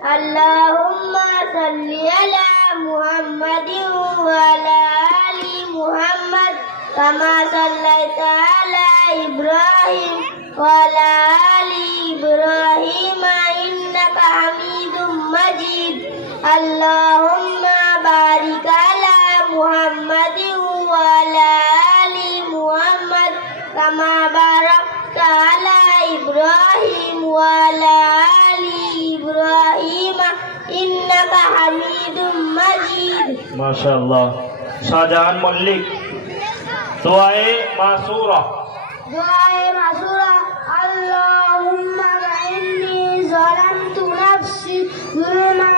Allahumma salli ala Muhammadin wa ala ali Muhammad kama sallaita ala Ibrahim wa ala ali Ibrahim innaka Hamidum Majid. Allahumma barik ala Muhammadin wa ala ali Muhammad kama barakta ala Ibrahim wa ala ali Ibrahim innaka Hamidum Majid. মাশাআল্লাহ। শাহজাহান মল্লিক দুআয়ে মাসুরা। দুআয়ে মাসুরা। আল্লাহুম্মা ইন্নী যালামতু নাফসি যুলমান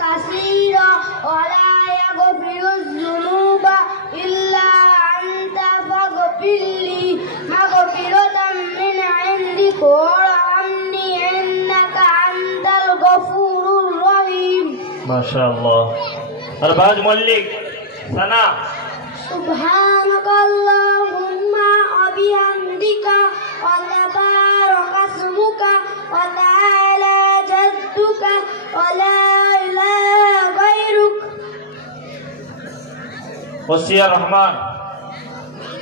কাসীরা ওয়া লা ইয়াগফিরুয যুনুবা ইল্লা আনতা ফাগফিরলি মাগফিরাতাম মিন ইনদিকা ওয়ারহামনি ইন্নাকা আনতাল গফুরুর রহিম। মাশাআল্লাহ। আরবাজ মল্লিক সানা। সুবহানাকাল্লাহুম্মা ওয়া বিহামদিকা ওয়া তাবারাকা ইসমুকা ওয়া তাআলা জাদ্দুকা ওয়া লা ইলাহা গায়রুক। ওসিয়া রহমান।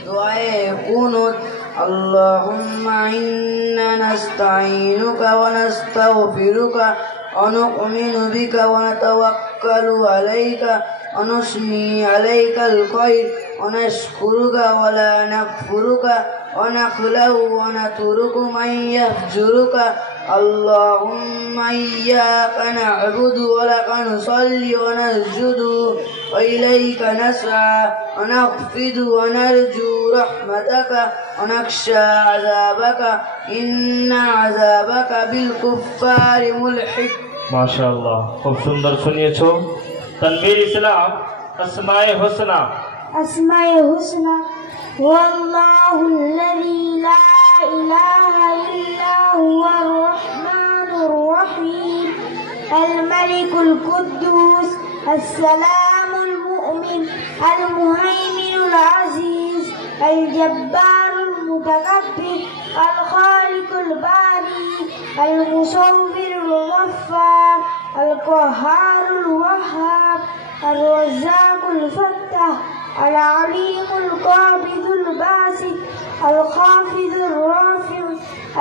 দুআয়ে কুনুত। আল্লাহুম্মা ইন্না নাস্তাঈনুকা ওয়া নাস্তাগফিরুকা ওয়া নু'মিনু বিকা ওয়া নাতাওয়াক্কালু আলাইকা ওয়া নুসনি আলাইকাল খায়র ওয়া নাশকুরুকা ওয়া লা নাকফুরুকা ওয়া নাখলাউ ওয়া নাতরুকু মান ইয়াহজুরুকা। আল্লাহুম্মা ইয়্যাকা না'বুদু ওয়া লাকা নুসাল্লি ওয়া নাসজুদু ওয়া ইলাইকা নাসআ ওয়া নাখফিদু ওয়া নারজু রাহমাতাকা ওয়া নাখশা আযাবাকা ইন্না আযাবাকা বিল কুফফারি মুলহিক। মাশাআল্লাহ, খুব সুন্দর শুনিয়েছো। তানভীর ইসলাম আসমায়ে হুসনা। আসমায়ে হুসনা হুয়াল্লাহুল্লাযী লা ইলাহা ইল্লা হুয়ার রাহমানুর রহিম আল মালিকুল কুদ্দুস আসসালামুল মুমিন আল মুহাইমিনুল আজিজ আল জব্বারুল মুতাকাব্বির আল খালিকুল বারি আল মুসাওবিরুল গফফার আল কাহ্হারুল ওয়াহ্হাব আর রাজ্জাকুল ফাত্তাহ আল আলিমুল কাবিদুল বাসিত আল খাফিদুর রাফি'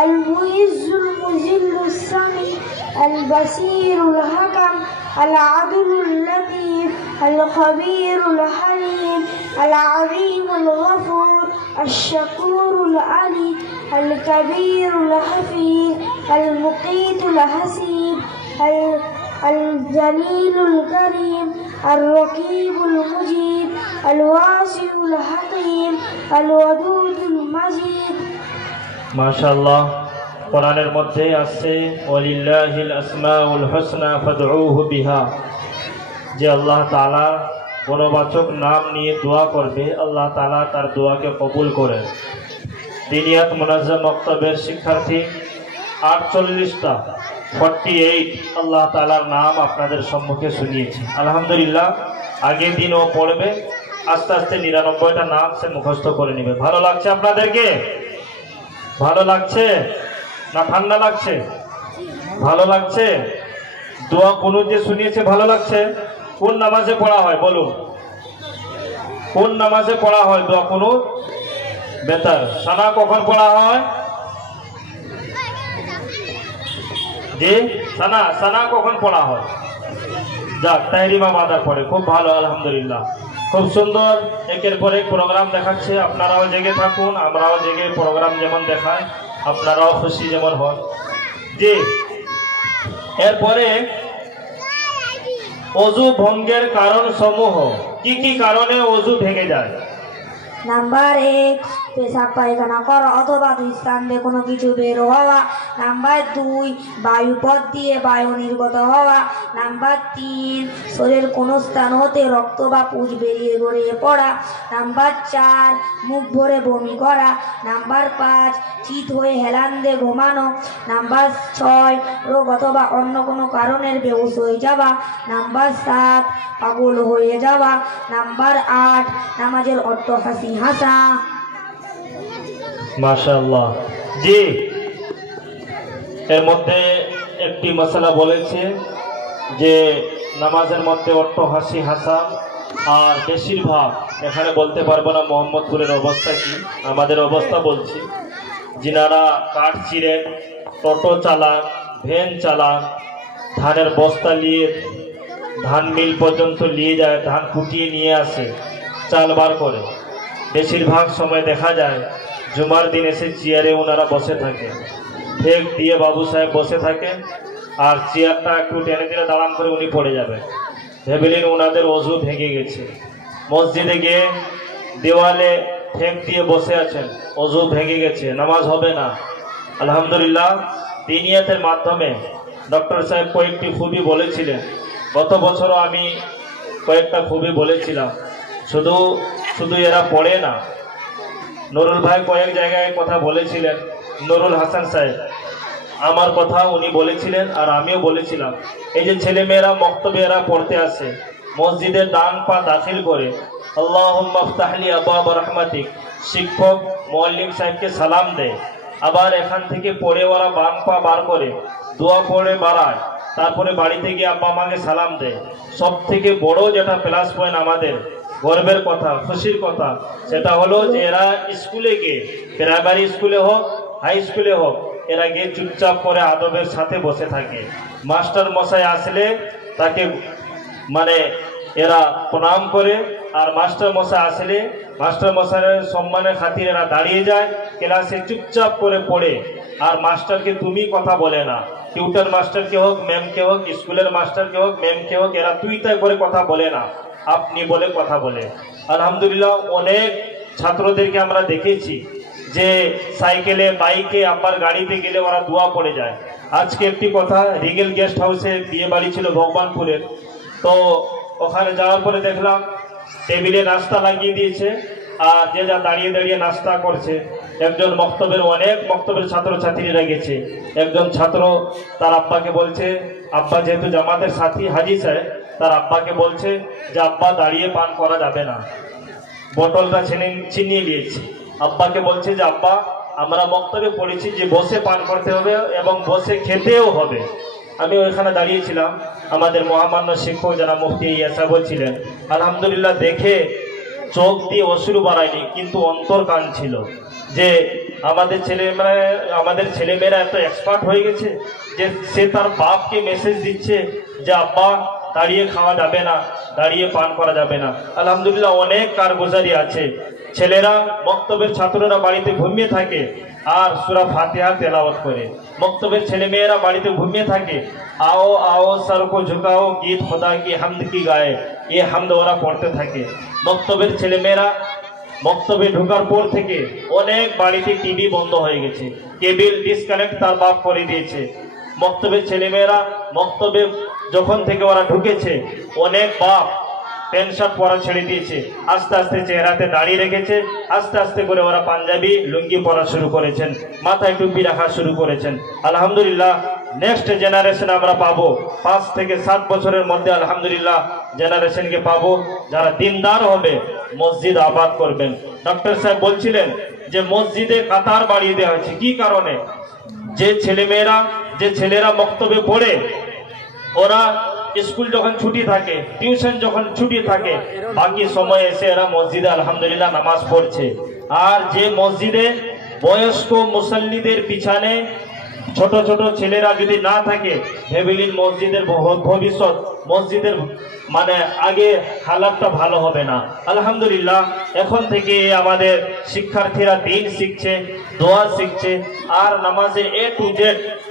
আল মুইজ্জুল মুজিল্লুস সামি আল বাসীরুল হাকাম আল আদলুল লতীফ আল খবীরুল হালিম আল আযীমুল গফুর আশ-শাকুরুল আলী আল কবীরুল হাফিজ আল মুকীতুল হাসিব الجليل الكريم الرقيب المجيب الواسع الحكيم الودود المجيد। মাশাআল্লাহ। কোরআনের মধ্যে আছে ওয়ালিল্লাহিল আসমাউল হুসনা ফাদউহু বিহা, যে আল্লাহ তাআলা গুণবাচক নাম নিয়ে দোয়া করবে আল্লাহ তাআলা তার দোয়াকে কবুল করেন। দিনিয়াত মুনাজ্জাম মক্তবের শিক্ষার্থী 48টা 48 আল্লাহ তাআলার নাম আপনাদের সম্মুখে শুনিয়েছি। আলহামদুলিল্লাহ, আগের দিন ও পড়বে, আস্তে আস্তে 99টা নাম সে মুখস্থ করে নেবে। ভালো লাগছে আপনাদেরকে? ভালো লাগছে না ঠান্ডা লাগছে? ভালো লাগছে। দোয়া কুনুত যে শুনিয়েছে ভালো লাগছে। কোন নামাজে পড়া হয় বলুন? কোন নামাজে পড়া হয় দোয়া কুনুত? বেতার। সানা কখন পড়া হয়? জি, সানা সানা কখন পড়া হয়? যাক, তাহরিমা বাদার পরে। খুব ভালো, আলহামদুলিল্লাহ, খুব সুন্দর। একের পর এক প্রোগ্রাম দেখাচ্ছে। আপনারাও জেগে থাকুন, আমরাও জেগে প্রোগ্রাম যেমন দেখায় আপনারাও খুশি যেমন হন। জি, এরপরে অজু ভঙ্গের কারণ সমূহ। কি কি কারণে অজু ভেঙে যায়? নাম্বার 1, পেশাব পায়খানা করা অথবা দুই স্থান দিয়ে কোনো কিছু বের হওয়া। নাম্বার 2, বায়ুপথ দিয়ে বায়ু নির্গত হওয়া। নাম্বার 3, শরীরের কোনো স্থান হতে রক্ত বা পুঁজ বেরিয়ে গড়িয়ে পড়া। নাম্বার 4, মুখ ভরে বমি করা। নাম্বার 5, চিত হয়ে হেলান দিয়ে ঘুমানো। নাম্বার 6, রোগ অথবা অন্য কোনো কারণের বেহুশ হয়ে যাওয়া। নাম্বার 7, পাগল হয়ে যাওয়া। নাম্বার 8, নামাজের অর্থ হাসি হাসা। মাশাআল্লাহ। জি, এর মধ্যে একটি মশলা বলেছে যে নামাজের মধ্যে অট্টহাসি হাসা, আর বেশিরভাগ এখানে বলতে পারবো না মোহাম্মদপুরের অবস্থা কি, আমাদের অবস্থা বলছি, যিনারা কাঠ চিরেন, টোটো চালান, ভ্যান চালান, ধানের বস্তা নিয়ে ধান মিল পর্যন্ত নিয়ে যায়, ধান কুটিয়ে নিয়ে আসে, চাল বার করে, বেশিরভাগ সময় দেখা যায় জুমার দিন এসে চেয়ারে ওনারা বসে থাকে, ঠেক দিয়ে বাবু সাহেব বসে থাকে, আর চেয়ারটা একটু টেনে দিলে দাঁড়ান করে উনি পড়ে যাবে, ভেবেলেন ওনাদের অজু ভেঙে গেছে। মসজিদে গিয়ে দেওয়ালে ঠেক দিয়ে বসে আছেন, অজু ভেঙে গেছে, নামাজ হবে না। আলহামদুলিল্লাহ দিনিয়াতের মাধ্যমে ডক্টর সাহেব কয়েকটি খুবই বলেছিলেন, গত বছরও আমি কয়েকটা খুবই বলেছিলাম, শুধু শুধু এরা পড়ে না। নুরুল ভাই কয়েক জায়গায় কথা বলেছিলেন, নুরুল হাসান সাহেব আমার কথা উনি বলেছিলেন, আর আমিও বলেছিলাম, এই যে ছেলেমেয়েরা মক্তবে এরা পড়তে আসে, মসজিদের ডান পা দাখিল করে আল্লাহুম্মা ইফতাহলি আবওয়াব রাহমাতিক, শিক্ষক মুআল্লিম সাহেবকে সালাম দেয়, আবার এখান থেকে পড়ে ওরা বাম পা বার করে দোয়া পড়ে বাড়ায়, তারপরে বাড়িতে গিয়ে আব্বা মাকে সালাম দেয়। সব থেকে বড় যেটা প্লাস পয়েন্ট আমাদের গর্বের কথা, খুশির কথা, সেটা হলো যে এরা স্কুলে গিয়ে, প্রাইমারি স্কুলে হোক হাই স্কুলে হোক, এরা গিয়ে চুপচাপ করে আদবের সাথে বসে থাকে। মাস্টার মশাই আসলে তাকে মানে এরা প্রণাম করে, আর মাস্টার মশাই আসলে মাস্টার মশাইয়ের সম্মানের খাতির এরা দাঁড়িয়ে যায়, ক্লাসে চুপচাপ করে পড়ে, আর মাস্টারকে তুমি কথা বলে না, টিউটর মাস্টারকে হোক ম্যামকে হোক, স্কুলের মাস্টারকে হোক ম্যামকে হোক, এরা তুই তাই করে কথা বলে না, আপনি বলে কথা বলে। আলহামদুলিল্লাহ অনেক ছাত্রদেরকে আমরা দেখেছি যে সাইকেলে বাইকে আব্বার গাড়িতে গেলে ওরা দোয়া পড়ে যায়। আজকে একটি কথা, রিগেল গেস্ট হাউসে বিয়ে বাড়ি ছিল ভগবানপুরের, তো ওখানে যাওয়ার পরে দেখলাম টেবিলে নাস্তা লাগিয়ে দিয়েছে, আর যে যা দাঁড়িয়ে দাঁড়িয়ে নাস্তা করছে। একজন অনেক মক্তবের ছাত্রছাত্রীরা গেছে, একজন ছাত্র তার আব্বাকে বলছে, আব্বা যেহেতু জামাতের সাথী হাজি সাহেব, তার আব্বাকে বলছে যে আব্বা দাঁড়িয়ে পান করা যাবে না, বোতলটা ছিনিয়ে নিয়েছে। আব্বাকে বলছে যে আব্বা আমরা মক্তবে পড়েছি যে বসে পান করতে হবে এবং বসে খেতেও হবে। আমি ওইখানে দাঁড়িয়েছিলাম, আমাদের মহামান্য শিক্ষক যারা মুফতি ইয়াসা বলছিলেন, আলহামদুলিল্লাহ দেখে চোখ দিয়ে অশ্রু বাড়ায়নি, কিন্তু অন্তর কাঁদছিল যে আমাদের ছেলেমেয়েরা এত এক্সপার্ট হয়ে গেছে যে সে তার বাপকে মেসেজ দিচ্ছে যে আব্বা দাঁড়িয়ে খাওয়া যাবে না, দাঁড়িয়ে পান করা যাবে না। আলহামদুলিল্লাহ অনেক কারগুজারি আছে। ছেলেরা মক্তবের ছাত্ররা বাড়িতে ঘুমিয়ে থাকে আর সূরা ফাতিহা তেলাওয়াত করে, মক্তবের ছেলেমেয়েরা বাড়িতে ঘুমিয়ে থাকে, आओ आओ सर को झुकाओ गीत खुदा की हमद की गाए, ये हमद ওরা পড়তে থাকে। মক্তবের ছেলেমেয়েরা মক্তবে ঢোকার পর থেকে অনেক বাড়িতে টিভি বন্ধ হয়ে গেছে, কেবল ডিসকানেক্ট তার বাপ করে দিয়েছে। মক্তবের ছেলেমেয়েরা মক্তবে যখন থেকে ওরা ঢুকেছে, অনেক বাপ প্যান্ট শার্ট পরা ছেড়ে দিয়েছে, আস্তে আস্তে চেহারাতে দাঁড়িয়ে রেখেছে, আস্তে আস্তে করে ওরা পাঞ্জাবি লুঙ্গি পরা শুরু করেছেন, মাথায় টুপি রাখা শুরু করেছেন। আলহামদুলিল্লাহ নেক্সট জেনারেশন আমরা পাবো 5 থেকে 7 বছরের মধ্যে, আলহামদুলিল্লাহ জেনারেশনকে পাবো যারা দিনদার হবে, মসজিদ আবাদ করবেন। ডক্টর সাহেব বলছিলেন যে মসজিদে কাতার বাড়িয়ে দেওয়া হয়েছে, কি কারণে? যে ছেলেরা মক্তবে পড়ে, ওরা স্কুল যখন ছুটি থাকে, টিউশন যখন ছুটি থাকে, বাকি সময় এসে এরা মসজিদে আলহামদুলিল্লাহ নামাজ পড়ছে। আর যে মসজিদে বয়স্ক মুসল্লিদের পিছনে ছোট ছোট ছেলেরা যদি না থাকে, ভেবেলিন মসজিদের ভবিষ্যৎ, মসজিদের মানে আগে হালাতটা ভালো হবে না। আলহামদুলিল্লাহ এখন থেকে আমাদের শিক্ষার্থীরা দিন শিখছে, দোয়া শিখছে, আর নামাজের A to Z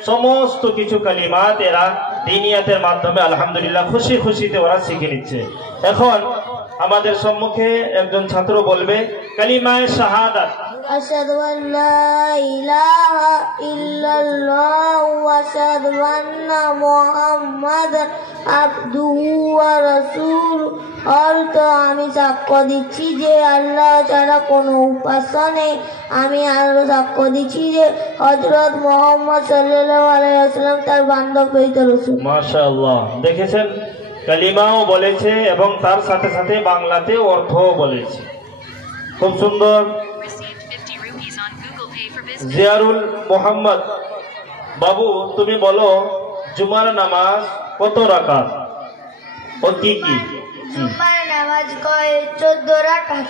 সমস্ত কিছু কালিমাত এরা দিনিয়াতের মাধ্যমে আলহামদুলিল্লাহ খুশি খুশিতে ওরা শিখে নিচ্ছে। এখন আমাদের সম্মুখে একজন ছাত্র বলবে কালিমায়ে শাহাদাত, আশহাদু আল্লা ইলাহা ইল্লাল্লাহ ওয়া আশহাদু আন্না মুহাম্মাদান আবদুহু ওয়া রাসূলুহু। অর্থ আমি সাক্ষ্য দিচ্ছি যে আল্লাহ ছাড়া কোনো উপাস্য নেই, আমি আরো সাক্ষ্য দিচ্ছি যে হযরত মুহাম্মদ সাল্লাল্লাহু আলাইহি ওয়াসাল্লাম তার বান্দা প্রেরিত রাসূল। মাশাআল্লাহ, দেখেছেন কালিমাও বলেছে এবং তার সাথে সাথে বাংলাতে অর্থও বলেছে, খুব সুন্দর। জিয়ারুল মোহাম্মদ বাবু, তুমি বলো জুমার নামাজ কত রাকাত ও কি কি? জুম্মার নামাজ কয় 14 রাকাত।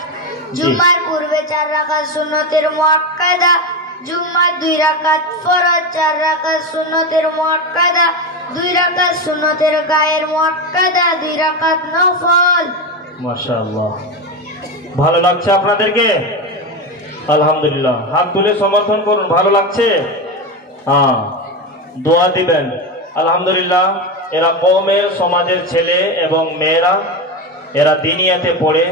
জুম্মার পূর্বে 4 রাকাত সুন্নতের মুআক্কাদা, জুম্মার 2 রাকাত ফরজ, 4 রাকাত সুন্নতের মুআক্কাদা, 2 রাকাত সুন্নতের গায়ের মুআক্কাদা, 2 রাকাত নফল। মাশাআল্লাহ, ভালো লাগছে আপনাদেরকে? আলহামদুলিল্লাহ, হাত তুলে সমর্থন করুন। ভালো লাগছে? হ্যাঁ, দোয়া দিবেন। আলহামদুলিল্লাহ, এরা কওমের সমাজের ছেলে এবং মেয়েরা, এরা দিনিয়াতে পড়ে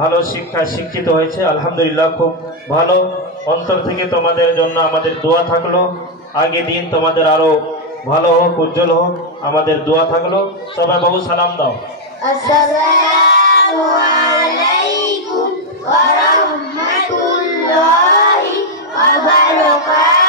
ভালো শিক্ষায় শিক্ষিত হয়েছে। আলহামদুলিল্লাহ, খুব ভালো। অন্তর থেকে তোমাদের জন্য আমাদের দোয়া থাকলো। আগে দিন তোমাদের আরো ভালো হোক, উজ্জ্বল হোক, আমাদের দোয়া থাকলো। সবাই বাবু সালাম দাও। আসসালামু আলাইকুম ওয়া রাহমাতুল্লাহি ওয়া বারাকাতুহু।